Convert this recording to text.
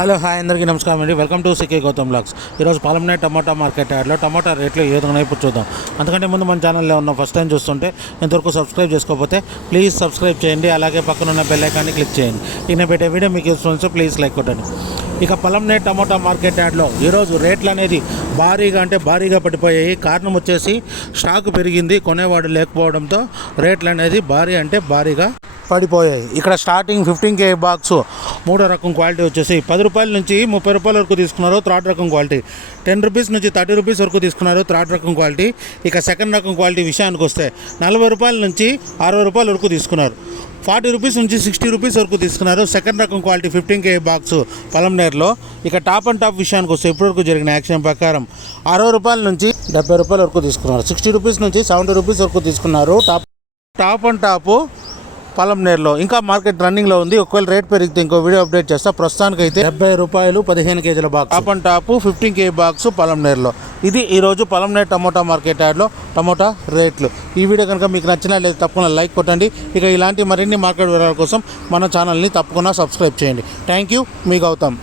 Hello hi అందరికీ నమస్కారం అండి. Welcome to CK Gautam blogs. ఈరోజు పాలెంనే టమాటా మార్కెట్ యార్డ్లో టమాటా రేట్లు ఏ విధంగా ఇప్పుడు చూద్దాం. అంతకంటే ముందు మన ఛానల్లో ఉన్న ఫస్ట్ టైం చూస్తుంటే ఇంతవరకు సబ్స్క్రైబ్ చేసుకోకపోతే ప్లీజ్ సబ్స్క్రైబ్ చేయండి. అలాగే పక్కన ఉన్న బెల్ ఐకాన్ని క్లిక్ చేయండి. నేను పెట్టే వీడియో మీకు యూస్ఫుల్ ప్లీజ్ లైక్ కొట్టండి. ఇక పాలెంనే టమాటా మార్కెట్ యార్డ్లో ఈరోజు రేట్లు అనేది భారీగా పడిపోయాయి. కారణం వచ్చేసి స్టాక్ పెరిగింది, కొనేవాడు లేకపోవడంతో రేట్లు అనేది భారీగా పడిపోయాయి. ఇక్కడ స్టార్టింగ్ 15K బాక్స్ మూడో రకం క్వాలిటీ వచ్చేసి 10 రూపాయల నుంచి 30 రూపాయల వరకు తీసుకున్నారు థర్డ్ రకం క్వాలిటీ. 10 రూపీస్ నుంచి 30 రూపీస్ వరకు తీసుకున్నారు థర్డ్ రకం క్వాలిటీ. ఇక సెకండ్ రకం క్వాలిటీ విషయానికి వస్తే 40 రూపాయల నుంచి 60 రూపాయల వరకు తీసుకున్నారు. 40 రూపీస్ నుంచి 60 రూపీస్ వరకు తీసుకున్నారు సెకండ్ రకం క్వాలిటీ 15K బాక్స్ పాలెంనేర్లో. ఇక టాప్ అండ్ టాప్ విషయానికి వస్తే ఇప్పటివరకు జరిగిన యాక్షన్ ప్రకారం 60 రూపాయల నుంచి 70 రూపాయల వరకు తీసుకున్నారు. 60 రూపీస్ నుంచి 70 రూపీస్ వరకు తీసుకున్నారు టాప్ అండ్ టాప్ పాలెంనేర్లో. ఇంకా మార్కెట్ రన్నింగ్లో ఉంది. ఒకవేళ రేట్ పెరిగితే ఇంకో వీడియో అప్డేట్ చేస్తా. ప్రస్తుతానికి అయితే 70 రూపాయలు 15 కేజీల box top and top 15K box పాలెంనేర్లో. ఇది ఈరోజు పాలెంనేర్ టమోటా మార్కెట్ యార్డ్లో టమోటా రేట్లు. ఈ వీడియో కనుక మీకు నచ్చినట్లయితే తప్పకుండా లైక్ కొట్టండి. ఇక ఇలాంటి మరిన్ని మార్కెట్ వివరాల కోసం మన ఛానల్ని తప్పకుండా సబ్స్క్రైబ్ చేయండి. థ్యాంక్ యూ, మీ గౌతమ్.